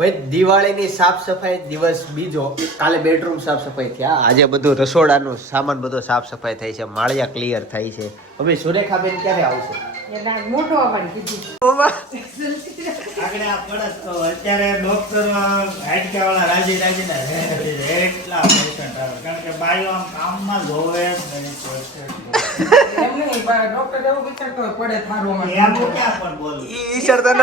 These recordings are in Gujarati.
ભાઈ દિવાળીની સાફ સફાઈ દિવસ બીજો. કાલે બેડરૂમ સાફ સફાઈ થયા. આજે બધું રસોડાનું સામાન બધો સાફ સફાઈ થાય છે. માળિયા ક્લિયર થાય છે. હવે સુરેખાબેન ક્યારે આવશે? મોટો આવવાનું કીધું. આગળ આ પડત તો અત્યારે ડોક્ટર હાડકા રાજી રાજી એટલા પેશન્ટ આવે કારણ કે બાયો આમ કામમાં જોવે જ નહીં prostate. એમ નહીં પણ ડોક્ટર એવું વિચારતો હોય, પડે થારું એ અમારે. આમ ક્યાં પણ બોલું. ઈ ઈશ્વર તો ન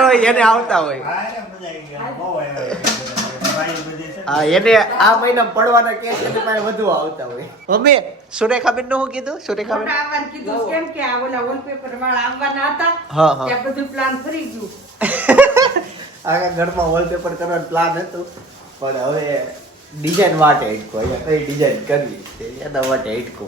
સુરેખાબેન શું કીધું? સુરેખાબેન? કીધું કેમ કે વાળા આવવાના હતા બધું પ્લાન ફરી ગયું. આખા ઘરમાં વોલપેપર કરવાનું પ્લાન હતું. પણ હવે ડિઝાઇન વાટે હિટકો અહીંયા કઈ ડિઝાઇન કરવી? એના વાટે હિટકો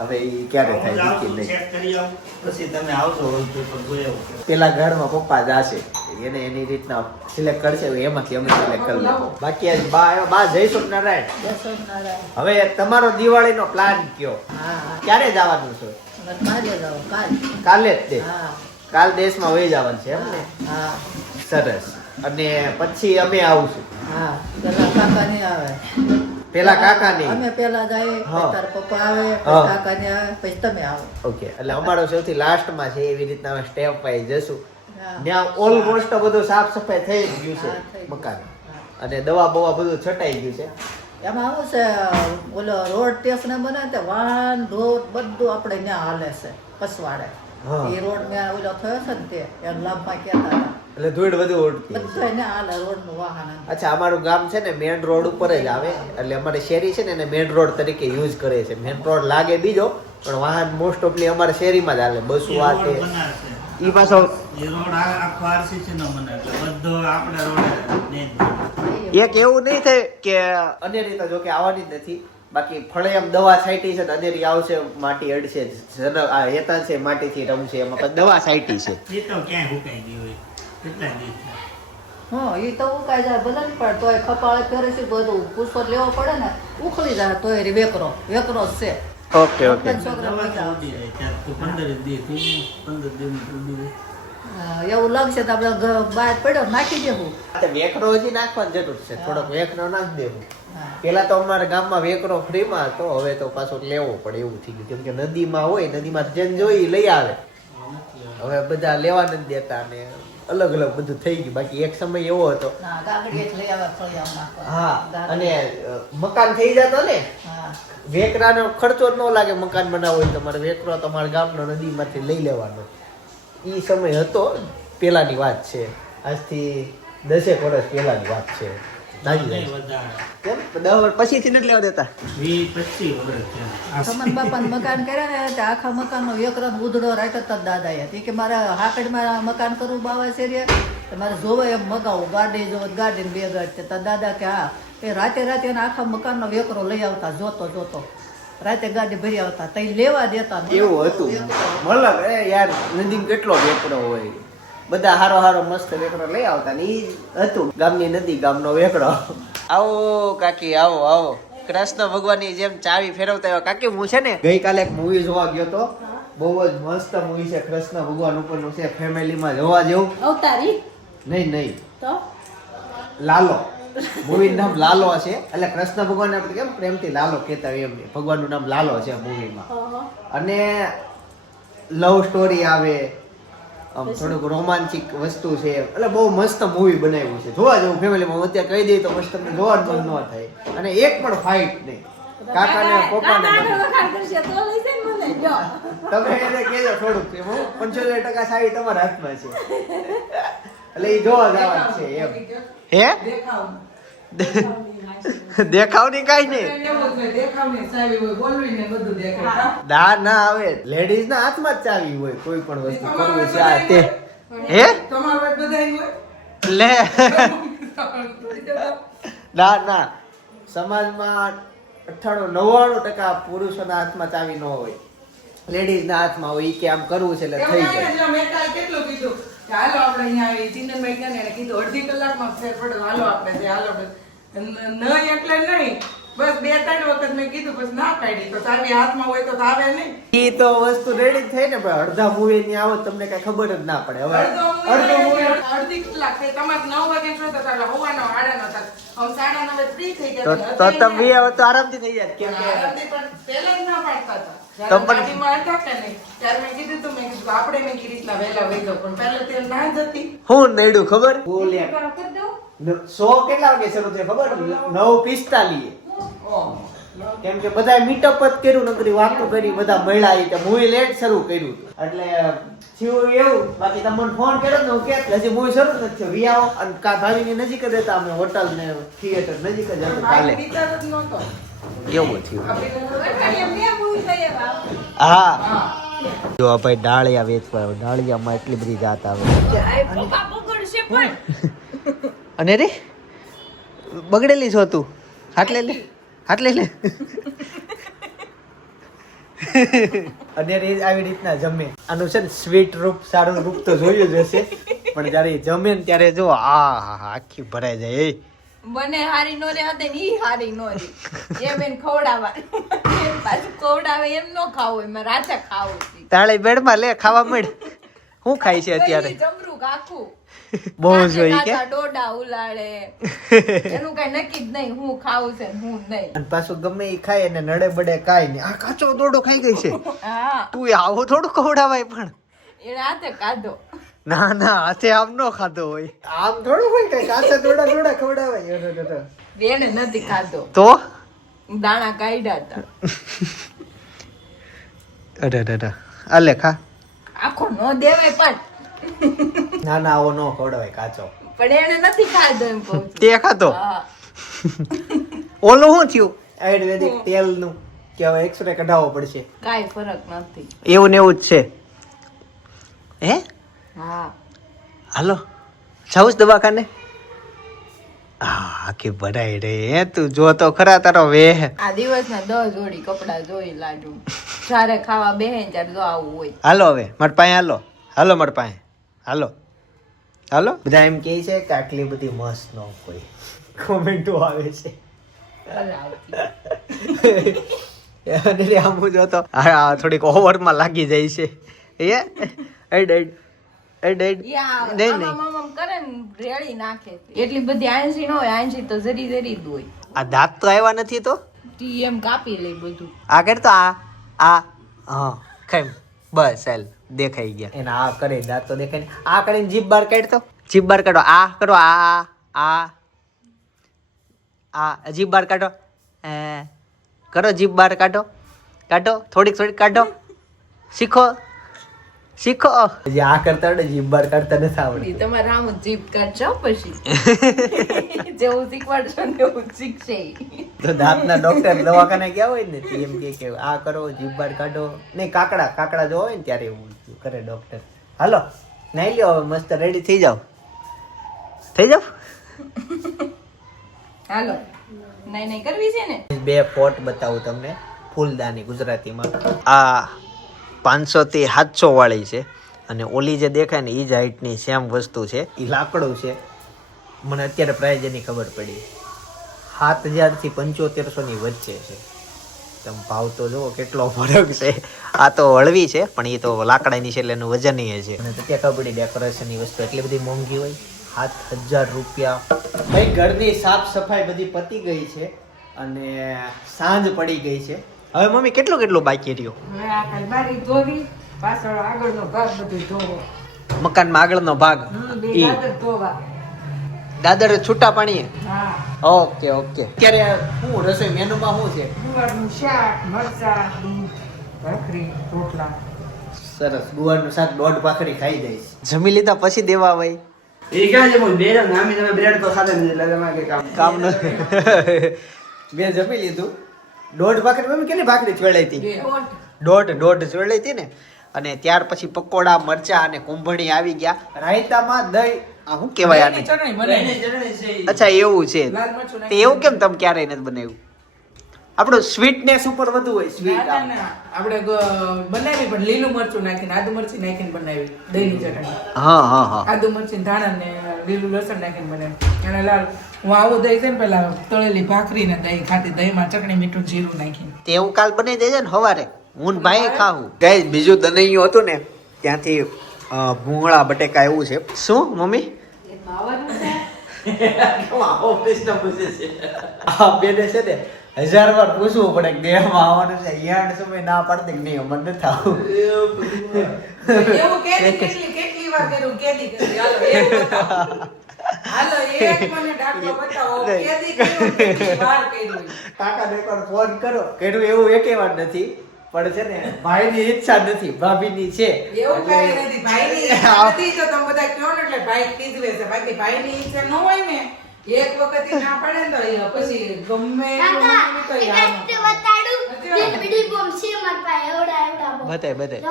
હવે એ ક્યારે થાય નક્કી નહીં. check કરી આવું. પછી તમે આવજો વોલપેપર જોઈ પેલા ઘરમાં પપ્પા જાશે એને એની રીતના સિલેક્ટ કરશે એમાંથી અમે સિલેક્ટ કરી લઈશું બાકી આજ બા આવ્યા, બા જયસુખ નારાયણ હવે તમારો દિવાળીનો પ્લાન કયો? ક્યારે જવાનું છે? કાલે જ તે? કાલ દેશમાં વહી જવાનું છે એમ ને? સરસ. અને પછી અમે આવશું. પેલા કાકાની અમે પેલા જાય તાર પપ્પા આવે કાકા પછી આવે પછી તમે આવો. ઓકે એટલે અમારો સૌથી લાસ્ટમાં છે એવી રીતના અમે સ્ટેપ વાઇઝ જશું. ત્યાં ઓલમોસ્ટ બધું સાફ સફાઈ થઈ જ ગયું છે મકાન. અને દવા બવા બધું છટાઈ ગયું છે. એમાં આવું છે ઓલો રોડ ટેસ્ટ ને બનાવે વાહન રોડ બધું આપણે ત્યાં હાલે છે પસવાડે. એ રોડ થયો છે ને તે એના લાભમાં કહેતા હતા. એટલે ધૂળ બધું રોડનું વાહન અચ્છા અમારું ગામ છે ને મેન રોડ ઉપર જ આવે. એટલે અમારે શેરી છે ને એને મેન રોડ તરીકે યુઝ કરે છે. મેન રોડ લાગે બીજો પણ વાહન મોસ્ટ ઓફલી અમારે શેરીમાં જ હાલે. બસો આ તે. ઈ પાછો એ રોડ આખો RCC નો બને એટલે બધો આપણે રોડ ને જ બને. એક એવું નહીં થાય કે અન્ય રીતે જો કે આવવાની જ નથી. બાકી ફળે એમ દવા છાંટી છે તો આવશે માટી અડશે જન આ હેતા છે માટીથી રમશે એમાં દવા છાંટી છે. એ તો ક્યાંય હુકાઈ ગઈ હોય કેટલા દિવસ હા એ તો ઉકાઈ જાય ભલે ને પણ તોય કપાળે ફેરે છે બધું પુષ્પ લેવો પડે ને ઉખલી જાય તોય રે વેકરો વેકરો જ છે. Okay okay. છોકરા પંદર દિવસ પંદર દિવસ. એવું લાગશે તો આપણે બહાર પડ્યો નાખી દેવું. વેકરો હજી નાખવાની જરૂર છે. થોડોક વેકરો નાખી દેવું. પેલા તો અમારા ગામમાં વેકરો ફ્રીમાં હતો. હવે તો પાછો લેવો પડે એવું થઈ ગયું. કેમ કે નદીમાં હોય નદીમાં જેન જોઈ લઈ આવે. હવે બધા લેવા નથી દેતા ને અલગ અલગ બધું થઈ ગયું. બાકી એક સમય એવો હતો. હા અને મકાન થઈ જતો ને. વેકરાનો ખર્ચો જ ન લાગે મકાન બનાવવો હોય તમારે વેકરો તમારા ગામનો નદીમાંથી લઈ લેવાનો. એ સમય હતો પેલાની વાત છે. આજથી દસેક વર્ષ પેલાની વાત છે. દાદી દાદી. કેમ? દસ વર્ષ પછીથી નથી લેવા દેતા? વીસ પચીસ વર્ષ થયા. સમન બાપાનું મકાન કર્યા ને તે આખા મકાનનો એકરત ઉધડો રાખ્યો તો દાદાએ તે કે મારા હાકડમાં મકાન કરવું બાવા શેરીએ મારે જોવે એમ મગાવું. ગાડી જોવે ગાડી બે ગાડી. તો દાદા કે હા એ રાતે રાતે એના આખા મકાનનો વેકરો લઈ આવતા જોતો જોતો. રાતે ગાડી ભરી આવતા તઈ લેવા દેતા એવું હતું. મલક મતલબ એ યાર નદી કેટલો વેકડો હોય. બધા હારો હારો મસ્ત વેકડો લઈ આવતા ને ઈ હતું. ગામની નદી ગામનો વેકડો આવો કાકી આવો આવો. કૃષ્ણ ભગવાનની જેમ ચાવી ફેરવતા એવા કાકી હું છે ને? ગઈકાલે એક મૂવી જોવા ગયો તો. બહુ જ મસ્ત મૂવી છે. કૃષ્ણ ભગવાન ઉપરનું છે. ફેમિલીમાં જોવા જેવું. અવતારી? નહીં નહીં. તો? લાલો. મૂવી નામ લાલો છે. એટલે કૃષ્ણ ભગવાન આપણે કેમ પ્રેમથી લાલો કહેતા હોય એમ ભગવાનનું નામ લાલો છે મૂવીમાં અને લવ સ્ટોરી આવે. આમ થોડુંક રોમાંચિક વસ્તુ છે. એટલે બહુ મસ્ત મૂવી બનાવ્યું છે. જોવા જેવું ફેમિલીમાં હું અત્યારે કહી દઈ તો પછી તમને જોવા જ મન ન થાય. અને એક પણ ફાઇટ નહીં. કાકાને પપ્પાને તમે એને કહેજો થોડુંક હું. પંચોતેર ટકા સાવી તમારા હાથમાં છે. એટલે એ જોવા જવાનું છે એમ. હે? દેખાવ દેખાવની કઈ નઈ ને બધું દેખાય. ના ના આવે. લેડીઝ ના હાથમાં જ ચાવી હોય કોઈ પણ વસ્તુ કરવું છે આ તે. હે? તમારું બધાય હોય? લે. ના ના. સમાજમાં અઠ્ઠાણું નવ્વાણું ટકા પુરુષોના હાથમાં ચાવી ન હોય. લેડીઝ ના હાથમાં હોય કે આમ કરવું છે એટલે થઈ જાય. મેં કાલે કેટલું કીધું? કે હાલો આપણે અહીંયા આવી. ચિંતનભાઈ કહે ને, કીધું અડધી કલાકમાં ફેર પડે, હાલો આપણે હાલો આપણે. ન- ન એટલે નહીં. બસ બે ત્રણ વખત મેં કીધું બસ ના પાડી. તો ચાવી હાથમાં હોય તો આવે નહીં. એ તો વસ્તુ રેડી થઈ ને પણ અડધા મૂવી ની આવો તમને કઈ ખબર જ ના પડે. હવે અડધો અડધો મૂવી અડધી કલાક થઈ. તમારે નવ વાગે છો તો ચાલો હવાનો આડા નતા હમ સાડા નવે ફ્રી થઈ ગયા તો તમે. વી હવે તો આરામથી થઈ જાય કેમ કે આરામથી પણ પહેલા જ ના પાડતા હતા. તો પણ- ગાડીમાં હતા કે નહીં ત્યારે મેં કીધું તું મેં કીધું આપણે મેં કીધી રીતના વહેલા વહી પણ પહેલા તે ના જ હતી. હું નડ્યું ખબર? બોલ્યા સો કેટલા વાગે શરૂ થયો ખબર? નવ પિસ્તાલીસ કેમ કે બધા મીટઅપ જ કર્યું નકરી વાતો કરી બધા મળ્યા રીતે. મૂવી લેટ શરૂ કર્યું. એટલે થયું એવું. બાકી તમને ફોન કર્યો ને હું કે હજી મૂવી શરૂ નથી થયો. વિયાઓ અને કા ભાવીની નજીક જ હતા અમે હોટલ ને થિયેટર નજીક જ હતા કાલે. એવું થયું. હા. હા. જો આ ભાઈ ડાળિયા વેચવા ડાળિયામાં એટલી બધી જાત આવે. અને રે બગડેલી છો તું. હાટલે લે હાટલે લે અને રે આવી રીતના જમે. આનું છે ને સ્વીટ રૂપ સારું રૂપ તો જોયું જ હશે પણ જ્યારે જમે ને ત્યારે જો આ હા હા આખી ભરાઈ જાય એ. મને હારી નો રે હતી ને ઈ હારી નો રે. એમ એને ખવડાવવા પાછું ખવડાવે એમ નો ખાવું એમાં રાજા ખાવું તાળી બેડમાં લે ખાવા મળ. શું ખાય છે અત્યારે. બહુ જોઈ કે ડોડા ઉલાડે એનું કઈ નક્કી જ નહીં હું ખાવું છે હું નહીં. અને પાછું ગમે એ ખાય ને નડે બડે કાઈ નહીં. આ કાચો દોડો ખાઈ ગઈ છે. તું આવો થોડું ખવડાવાય પણ. એને હાથે કાઢો ના ના હાથે આમ નો ખાધો હોય. આમ થોડું હોય કઈ કાચા દોડા દોડા ખવડાવાય. એને નથી ખાધો. તો? દાણા કાઢ્યા હતા. અરે અરે અરે આલે ખા. આખો નો દેવાય પણ. ના ના આવો નો ખવડાવાય કાચો. પણ એને નથી ખાધો એમ કહું છું. તે ખાતો હા. ઓલું શું થયું? આયુર્વેદિક તેલનું કે હવે એક્સરે કઢાવવો પડશે. કાંઈ ફરક નથી. એવું ને એવું જ છે. હે? હા. હાલો જાઉં જ દવાખાને? હા આખી ભરાઈ રે હે તું જો તો ખરા તારો વેહ. આ દિવસના દસ જોડી કપડા જોઈ લાડુ. જ્યારે ખાવા બેહે ને ત્યારે જો આવું હોય. હાલો હવે મારી પાસે હાલો. હાલો મારી પાસે. હાલો. હાલો. બધા એમ કહે છે કે આટલી બધી મસ્ત ન કોઈ કોમેન્ટો આવે છે. અને આમ જો તો આ આ થોડીક ઓવરમાં લાગી જાય છે. એ એડ એડ એડ એડ નહીં નહીં. કરે ને રેડી નાખે એટલી બધી આંસી ન હોય આંસી તો જરી જરી જ હોય. આ દાંત તો આવ્યા નથી તો? ટી એમ કાપી લે બધું. આગળ તો આ આ હા ખેમ બસ ચાલ દેખાઈ ગયા. એના આ કરે દાંત તો દેખાય ને આ કરીને જીભ બાર કાઢતો જીભ બાર કાઢો. આ કરો આ આ આ. જીભ બાર કાઢો. કરો જીભ બાર કાઢો. કાઢો થોડીક થોડીક કાઢો. શીખો. શીખો. હજી આ કરતા આવડે જીભ બાર કાઢતા નથી આવડતી. તમારે આમ જીભ કાઢશો પછી. જેવું શીખવાડશો ને એવું શીખશે તો દાંતના ડોક્ટર દવાખાને ગયા હોય ને એમ કે કે આ કરો જીભ બાર કાઢો. નહીં કાકડા કાકડા જો હોય ને ત્યારે એવું કરે ડોક્ટર હાલો નાઈ લ્યો હવે મસ્ત રેડી થઈ જાઓ. થઈ જાઓ? હાલો નહીં નહીં કરવી છે ને? બે પોટ બતાવું તમને ફૂલદાની ગુજરાતીમાં. આ પાંચસો થી સાતસો વાળી છે. અને ઓલી જે દેખાય ને એ જ હાઈટની સેમ વસ્તુ છે. એ લાકડું છે. મને અત્યારે પ્રાઇઝ એની ખબર પડી. સાત હજારથી પંચોતેરસોની વચ્ચે છે. તમે ભાવ તો જુઓ કેટલો ફરક છે. આ તો હળવી છે, પણ એ તો લાકડાની છે એટલે એનું વજન એ છે અને ત્યાં ખબર પડી ડેકોરેશનની વસ્તુ એટલી બધી મોંઘી હોય. સાત હજાર રૂપિયા. ભાઈ, ઘરની સાફ સફાઈ બધી પતી ગઈ છે. અને સાંજ પડી ગઈ છે. હવે મમ્મી કેટલું કેટલું બાકી રહ્યો? હવે આ ખાલી બારી ધોવી પાછળ આગળનો ભાગ બધું ધોવો. મકાનમાં આગળનો ભાગ? ઈ. દાદર છૂટા પાણીએ? Okay okay. અત્યારે શું રસોઈ મેનુમાં શું છે? ગુવારનું શાક મરચા ભાખરી રોટલા. સરસ. ગુવારનું શાક દોઢ ભાખરી ખાઈ જઈશ જમી લીધા પછી દેવા ભાઈ. એ ક્યાં છે બે નામી તમે બ્રેડ તો ખાધા નથી એટલે કામ. કામ ન મેં જમી લીધું. દોઢ ભાખરી મમ્મી કેટલી ભાખરી ચોળાઈ હતી? દોઢ. દોઢ ચોળાઈ હતી ને? અને ત્યાર પછી પકોડા મરચા અને કુંભણી આવી ગયા. રાયતામાં દહીં આ શું કહેવાય આને. અચ્છા એવું છે. તે એવું કેમ તમે ક્યારેય નથી બનાવ્યું? આપણું સ્વીટનેસ ઉપર વધુ હોય સ્વીટ આપણે બનાવી પણ લીલું મરચું નાખીને આદુ મરચી નાખીને બનાવી દહીંની ચટણી. હા હા હા. આદુ મરચી ધાણા ને લીલું લસણ નાખીને બનાવી. અને લાલ હું આવું દહીં છે ને પેલા તળેલી ભાખરી ને દહીં ખાતી દહીંમાં ચટણી મીઠું જીરું નાખીને. તે હું કાલ બની દેજે ને હવારે. હું ભાઈ ખાવું. ગાઈસ બીજું દનૈયું હતું ને ત્યાંથી ભૂંગળા બટેકા એવું છે. શું મમ્મી? આવો પ્રશ્ન પૂછે છે. આ બેને છે ને હજાર વાર પૂછવું પડે કે દેહમાં આવવાનું છે. અહીંયા સમય ના પાડતી કે નહીં મને નથી આવું. એવું કેટલી કેટલી કેટલી વાર કર્યું? કેદી કર્યું. હાલો એક બતાવો. હાલો એક મને દાખલો બતાવો. કેદી કર્યું કેટલી વાર કર્યું? કાકાને એકવાર ફોન કરો કર્યું એવું એકે વાર નથી પણ છે ને ભાઈની ઈચ્છા નથી ભાભીની છે. એવું નથી. ભાઈની ઈચ્છા નથી તો તમે બધા કહો ને એટલે ભાઈ ખીજવે છે બાકી ભાઈની ઈચ્છા ન હોય ને. એક વખત ના પડે ને તો પછી ગમે તો બતાય બતાય.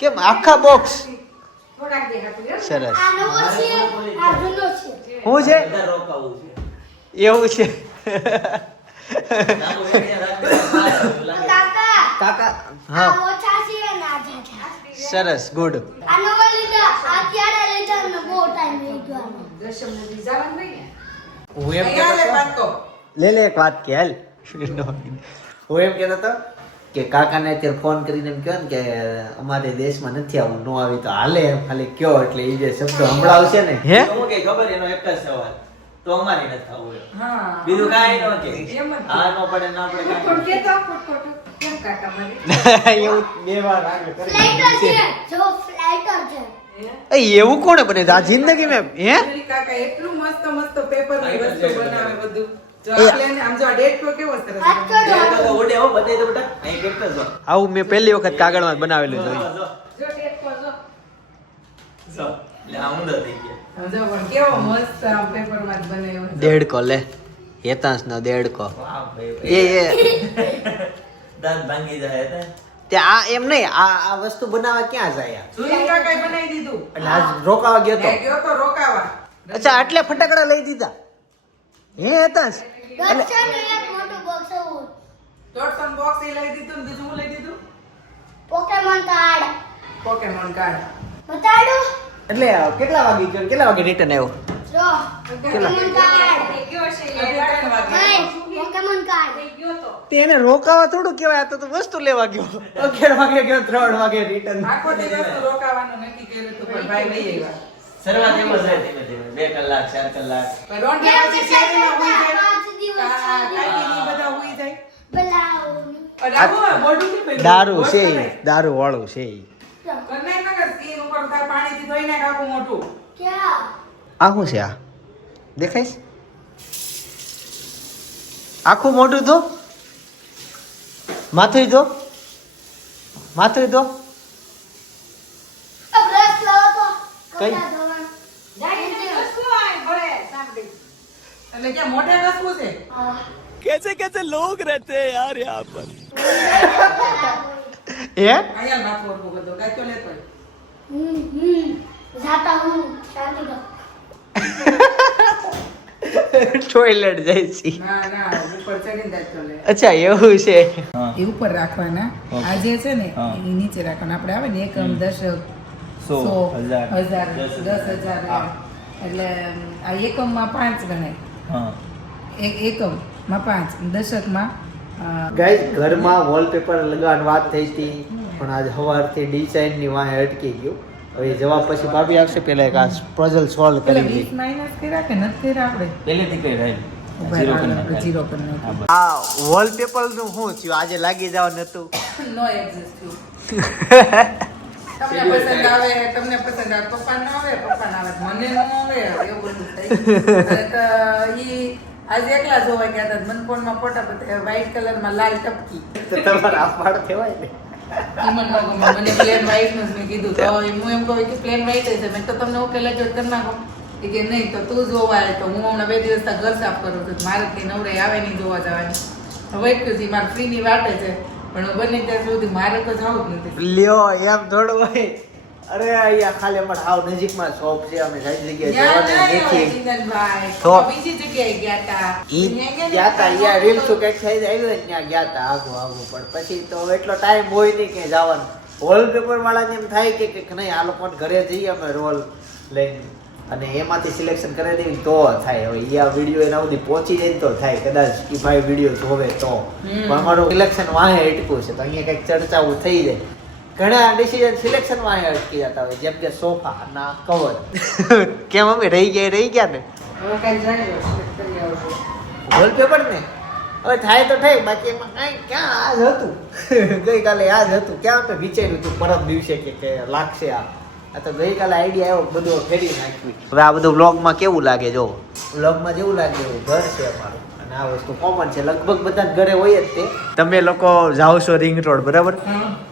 કેમ? આખા બોક્સ? સરસ. આ શું છે એવું છે. હા. સરસ ગુડ લે કહેતો એમ કહેતો લે લે એક વાત કે હાલ. હું એમ કહેતો હતો કે કાકાને અત્યારે ફોન કરીને એમ કહો ને કે અમારે દેશમાં નથી આવું ન આવી તો હાલે એમ ખાલી કયો એટલે એ જે શબ્દ સંભળાવશે ને. હે? હું કે ખબર એનો એક જ સવાલ તો અમારી નથી થવું. બીજું કાંઈ ન કે. એમ આ ન પડે ના પડે પણ કે. તો ખોટું. કેમ કાકા મારી? એવું બે વાર આગળ કરી. જો ફ્લાઇટર છે. એવું કોણે બને? આ જિંદગી મેં હે? કાકા એટલું મસ્ત મસ્ત પેપરની વસ્તુ બનાવે બધું. આવું મેં પહેલી વખત કાગળમાં બનાવેલું જો, જોયું. દેડકો લે. હેતાંશ નો દેડકો એ એ. દાંત ભાંગી જાય તે આ એમ નહીં આ આ વસ્તુ બનાવવા ક્યાં જાય આ? કાકાએ બનાવી દીધું. એટલે આજ રોકાવા ગયો તો. ગયો તો રોકાવા. અચ્છા આટલે ફટાકડા લઈ દીધા? હે હતા દર્શન એક મોટું બોક્સ હતું ડોટસન બોક્સ એ લઈ દીધું ને બીજું શું લઈ દીધું? પોકેમોન કાર્ડ પોકેમોન કાર્ડ બતાડું. એટલે કેટલા વાગે ગયો? કેટલા વાગે રિટર્ન આવ્યો? જો પોકેમોન કાર્ડ ત્રણ વાગે નહીં પોકેમોન કાર્ડ તે. એને રોકાવા થોડું કહેવાય આ તો વસ્તુ લેવા ગયો. અગિયાર વાગે ગયો ત્રણ વાગે રિટર્ન આખો દિવસ રોકાવાનું નક્કી કર્યું તો પણ ભાઈ લઈ આવ્યા. શરૂઆત એમ જ રહે ધીમે. બે કલાક ચાર કલાક. પાંચ દિવસ, બધા હુઈ જાય. દારૂ છે. દારૂ વાળું છે ઉપર પાણીથી આખું ક્યાં? આ શું છે આ દેખાય છે? આખું મોઢું તો માથું ધો માથું ધો આ બ્રશ લાવો તો કઈ? કપડાં ધોવાનું. એટલે ક્યાં મોઢે ઘસવું છે? હા. હે અહીંયા માથું હરખું કરી દો, ગાંઠિયો લેતો. હમ, હમ. જાતા હું શાંતિ કર. ચડીને જાય છે. અચ્છા એવું છે. એ ઉપર રાખવાના. આ જે છે ને એ નીચે રાખવાના. આપણે આવે ને એકમ દશક સો, સો હજાર, હજાર દસ દસ હજાર. હજાર એટલે આ એકમમાં પાંચ ગણાય એક એકમમાં પાંચ દશકમાં ગાઈસ ઘરમાં વોલપેપર લગાવવાની વાત થઈ હતી પણ આજ સવારથી ડિઝાઇનની વાહે અટકી ગયું. હવે જવાબ પછી ભાભી આવશે પેલા એક આ પઝલ સોલ્વ કરી લઈએ માઇનસ કર્યા કે નથી કર્યા આપણે? પહેલેથી રહી રહો, કરી કરી આ વોલપેપરનું શું થયું? આજે લાગી જવાનું નતું નો એડજસ્ટ થયું. તમને પસંદ આવે તમને પસંદ આવે. પપ્પા ન આવે પપ્પા ના આવે. મને ન આવે એવું બધું થઈ તો ઈ આજે એકલા જોવા ગયા હતા. મન ફોટા બતાવ્યા વ્હાઈટ કલરમાં લાલ ટપકી. તમારા આ પાડ કહેવાય ને. ઈ મને પ્લેન વ્હાઈટનું કીધું તો હું એમ કહું કે પ્લેન વ્હાઈટ જ છે. મેં તો તમને ઓકે લેજો કરી નાખો. કે નહીં, તો તું જોવા તો હું હમણાં બે દિવસ ઘર સાફ કરું છું. મારે કઈ નવરાઈ આવે નહીં જોવા જવાની. વેઇટ કરી મારે ફ્રીની વાટે છે. પણ હું બને ત્યાં સુધી મારે તો જવું જ નથી. લ્યો, એમ થોડું હોય. અરે અહીંયા ખાલી અમારે હાવ નજીકમાં શોપ છે અમે સારી જગ્યાએ જવાની નથી. તો? બીજી જગ્યાએ ગયા તા. ઈ ત્યાં ગયા હતા અહીંયા રીલ શું કંઈક થઈ જાય ને ત્યાં ગયા હતા આગો આગો પણ પછી તો એટલો ટાઈમ હોય નહીં કે જવાનું. વોલપેપર વાળાને એમ થાય કે કંઈક નહીં આ લોકોને ઘરે જઈએ અમે રોલ લઈને. અને એમાંથી સિલેક્શન કરી દેવી તો થાય. હવે આ વીડિયો એના સુધી પહોંચી જાય તો થાય કદાચ કે ભાઈ વીડિયો જોવે તો. પણ અમારું સિલેક્શન વાહે અટકું છે તો અહીંયા કંઈક ચર્ચાઓ થઈ જાય. ઘણા ડિસિઝન સિલેક્શન વાહે અટકી જતા હોય જેમ કે સોફા ના કવર. કેમ અમે રહી ગયા રહી ગયા ને. વોલપેપર ને? હવે થાય તો થાય બાકી એમાં કાંઈ ક્યાં આજ હતું? ગઈકાલે આજ હતું. ક્યાં આપણે વિચાર્યું હતું પરમ દિવસે કે કે લાગશે આ? આ તો ગઈકાલે આઈડિયા આવ્યો બધો ફેરી નાખ્યું. હવે આ બધું વ્લોગમાં કેવું લાગે જો? વ્લોગમાં જેવું લાગે એવું ઘર છે અમારું. અને આ વસ્તુ કોમન છે. લગભગ બધા ઘરે હોય જ તે. તમે લોકો જાઓ છો રિંગ રોડ બરાબર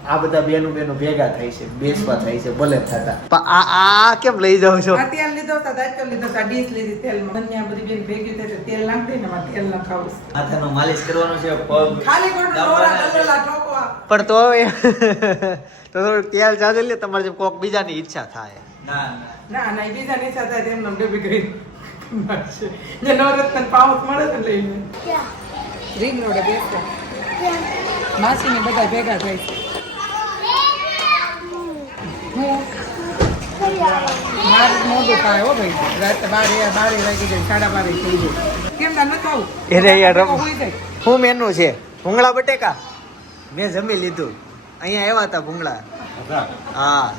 આ બધા બેનો બેનો ભેગા થાય છે બેસવા થાય છે ભલે થતા પણ આ આ કેમ લઈ જાવ છો આ તેલ લીધો હતા, દાંતણ લીધો હતા, ડીશ લીધી તેલમાં. બંને આ બધી બેન ભેગી થઈ તેલ નાખતી ને માં તેલ નખાવું છે. માથાનો માલિશ કરવાનો છે પગ ખાલી દબાવવાના દોરા, છે. ઠોકવા. પણ તો તો થોડું તેલ જાજે લે તમારે જેમ કોક બીજાની ઈચ્છા થાય ના ના ના બીજાની ઈચ્છા બીજા ની સાથે તેમને ડૂબી ગઈ. જે નવરત્ન પાવક મળે ને લઈ લે રીંગ રોડે બેસો ક્યાં માસી ને બધા ભેગા થાય છે હું હો ભાઈ. મેનુ છે? ભૂંગળા બટેકા? મેં જમી લીધું. અહીંયા આવ્યા હતા ભૂંગળા. હા.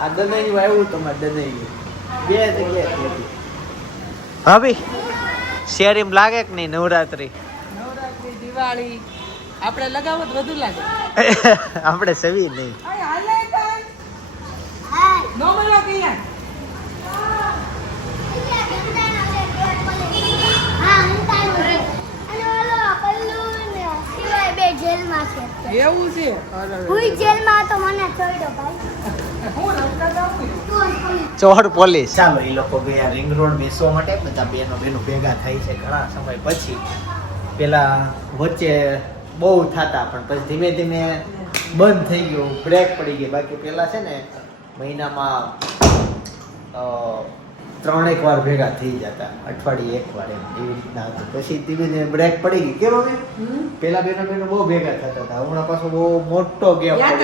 આ દનાઈ આવ્યું તમારે દનાઈ બે જગ્યાએ શેર શેરીમ લાગે કે નહીં નવરાત્રી? નવરાત્રી દિવાળી. આપણે લગાવત વધુ લાગે. આપણે સવી નહીં. નો મળવા કે યાર હા અંતાણું છે? અને ઓલો પલ્લુ ને સિવાય બે જેલમાં છે એવું છે હુઈ જેલમાં તો મને છોડ્યો ભાઈ. હું. ચોર પોલીસ. ચાલો એ લોકો ગયા રિંગ રોડ બેસવા માટે બધા બેનો બેનો ભેગા થાય છે ઘણા સમય પછી. પેલા વચ્ચે બહુ થતા પણ પછી ધીમે ધીમે બંધ થઈ ગયું બ્રેક પડી ગઈ. બાકી પેલા છે ને મહિનામાં ત્રણ ત્રણેક વાર ભેગા થઈ જતા અઠવાડિયે એક વાર એમ એવી રીતના હતું. પછી ધીમે ધીમે બ્રેક પડી ગઈ. કેમ અમે પેલા બેનો બેનો બહુ ભેગા થતા હતા. હમણાં પાછો બહુ મોટો ગેપ એક?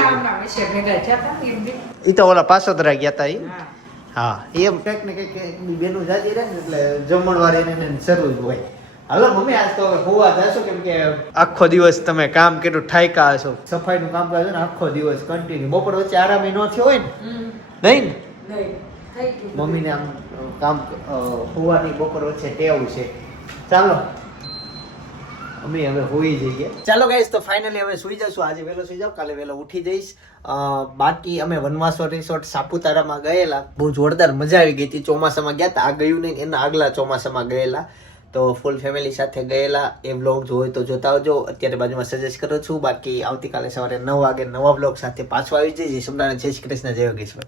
એ તો ઓલા પાસોદરા ગયા હતા એ હા. એમ કંઈક ને કંઈક એક બેનું જાતી રહે ને એટલે જમણવાર એને શરૂ જ હોય. હાલો મમ્મી આજ તો ફુવા હોવા જશો કેમ કે આખો દિવસ તમે કામ કેટલું ઠાયકા હશો સફાઈનું કામ કરો છો ને આખો દિવસ કન્ટિન્યુ બપોર વચ્ચે આરામ ન થયો હોય ને? નહીં ને? મમ્મીને આમ કામ અ, હોવાની બપોર વચ્ચે ટેવ છે. ચાલો. અમે હવે હોઈ જઈએ. ચાલો ગાઈસ તો ફાઇનલી હવે સુઈ જશું. આજે વહેલો સુઈ જાવ કાલે વહેલો ઉઠી જઈશ. બાકી અમે વનવાસો રિસોર્ટ સાપુતારામાં ગયેલા. બહુ જોરદાર મજા આવી ગઈ હતી. ચોમાસામાં ગયા હતા આ ગયું નહીં એના આગલા ચોમાસામાં ગયેલા. તો ફૂલ ફેમિલી સાથે ગયેલા, એ બ્લોગ જોવો તો જોતા આવજો. અત્યારે બાજુમાં સજેસ્ટ કરું છું. બાકી આવતીકાલે સવારે નવ વાગે નવા વ્લોગ સાથે પાછો આવી જઈએ. સમજાને જય શ્રી કૃષ્ણ, જય યોગેશ્વર.